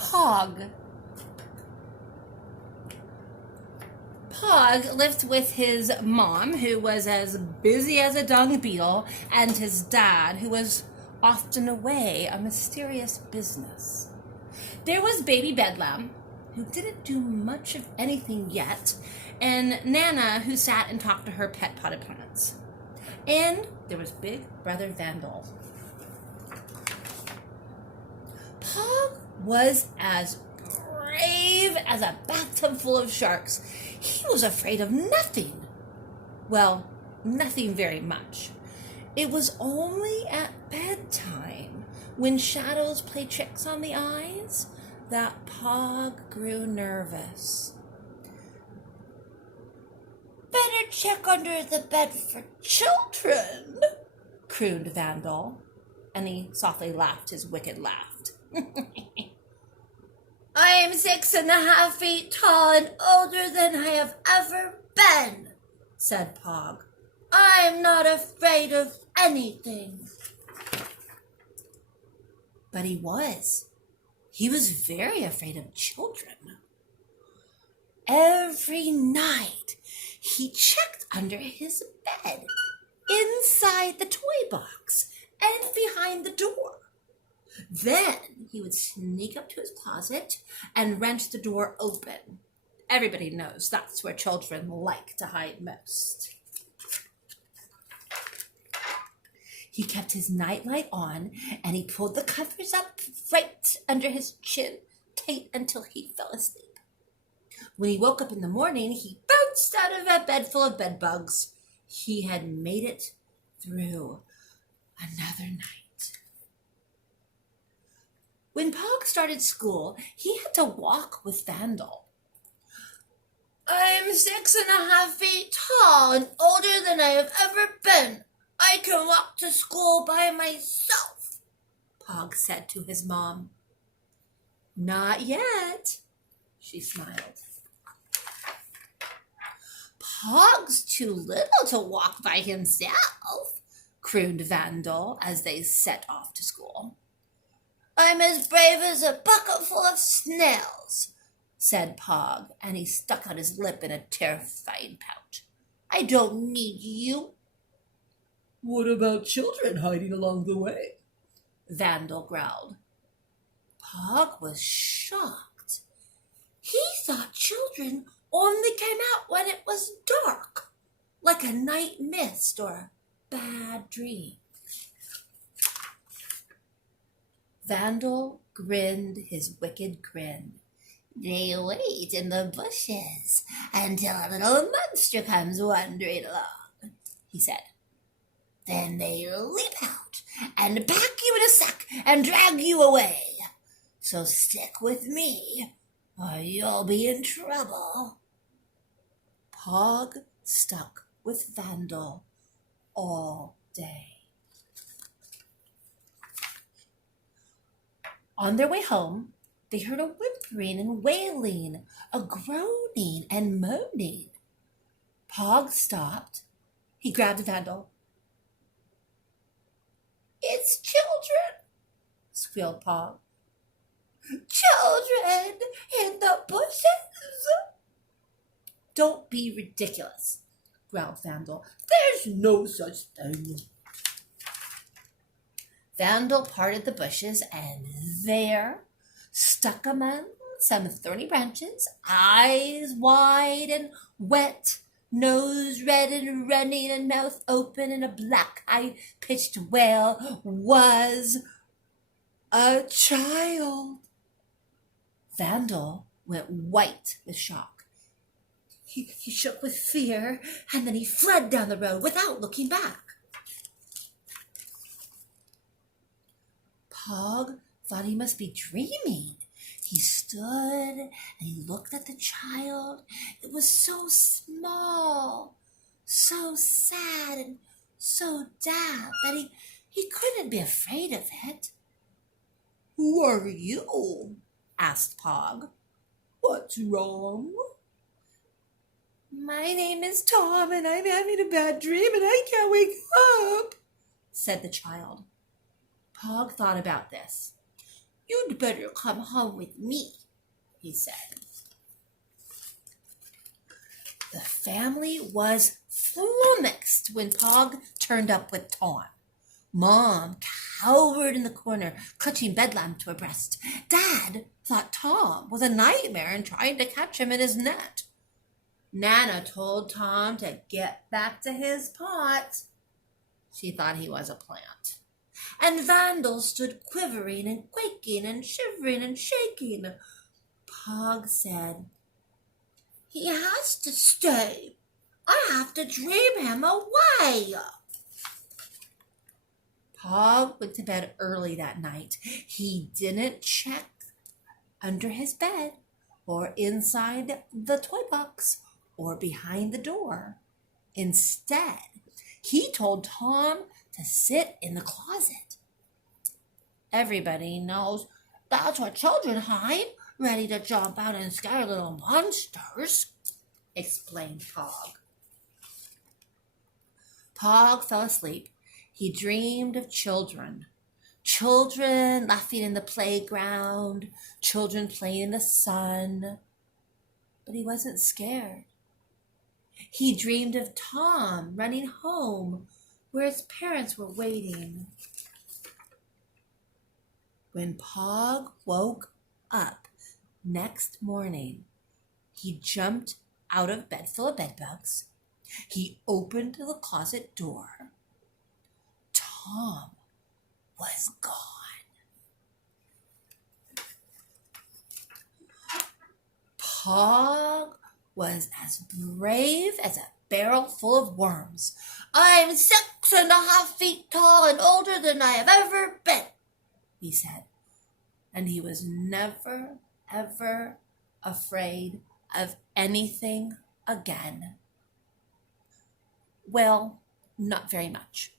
Pog. Pog lived with his mom, who was as busy as a dung beetle, and his dad, who was often away on mysterious business. There was baby Bedlam, who didn't do much of anything yet, and Nana, who sat and talked to her pet potted plants. And there was big brother Vandal. Pog was as brave as a bathtub full of sharks. He was afraid of nothing. Well, nothing very much. It was only at bedtime, when shadows played tricks on the eyes, that Pog grew nervous. "Better check under the bed for children," crooned Vandal, and he softly laughed his wicked laugh. "I'm 6.5 feet tall and older than I have ever been," said Pog. "I'm not afraid of anything." But he was. He was very afraid of children. Every night he checked under his bed, inside the toy box, and behind the door. Then he would sneak up to his closet and wrench the door open. Everybody knows that's where children like to hide most. He kept his nightlight on, and he pulled the covers up right under his chin, tight until he fell asleep. When he woke up in the morning, he bounced out of a bed full of bed bugs. He had made it through another night. When Pog started school, he had to walk with Vandal. "I'm 6.5 feet tall and older than I have ever been. I can walk to school by myself," Pog said to his mom. "Not yet," she smiled. "Pog's too little to walk by himself," crooned Vandal as they set off to school. "I'm as brave as a bucket full of snails," said Pog, and he stuck out his lip in a terrified pout. "I don't need you." "What about children hiding along the way?" Vandal growled. Pog was shocked. He thought children only came out when it was dark, like a night mist or a bad dream. Vandal grinned his wicked grin. "They wait in the bushes until a little monster comes wandering along," he said. "Then they leap out and pack you in a sack and drag you away. So stick with me, or you'll be in trouble." Pog stuck with Vandal all day. On their way home, they heard a whimpering and wailing, a groaning and moaning. Pog stopped. He grabbed Vandal. "It's children," squealed Pog. "Children in the bushes." "Don't be ridiculous," growled Vandal. "There's no such thing." Vandal parted the bushes, and there, stuck among some thorny branches, eyes wide and wet, nose red and running, and mouth open, and a black high-pitched wail, was a child. Vandal went white with shock. He shook with fear, and then he fled down the road without looking back. Pog thought he must be dreaming. He stood and he looked at the child. It was so small, so sad, and so damp that he couldn't be afraid of it. "Who are you?" asked Pog. "What's wrong?" "My name is Tom, and I'm having a bad dream, and I can't wake up," said the child. Pog thought about this. "You'd better come home with me," he said. The family was flummoxed when Pog turned up with Tom. Mom cowered in the corner, clutching Bedlam to her breast. Dad thought Tom was a nightmare and tried to catch him in his net. Nana told Tom to get back to his pot. She thought he was a plant. And Vandal stood quivering and quaking and shivering and shaking. Pog said, "He has to stay. I have to dream him away." Pog went to bed early that night. He didn't check under his bed or inside the toy box or behind the door. Instead, he told Tom to sit in the closet. "Everybody knows that's where children hide, ready to jump out and scare little monsters," explained Pog. Pog fell asleep. He dreamed of children. Children laughing in the playground, children playing in the sun. But he wasn't scared. He dreamed of Tom running home where his parents were waiting. When Pog woke up next morning, he jumped out of bed full of bedbugs. He opened the closet door. Tom was gone. Pog was as brave as a barrel full of worms. "I'm 6.5 feet tall and older than I have ever been," he said. And he was never, ever afraid of anything again. Well, not very much.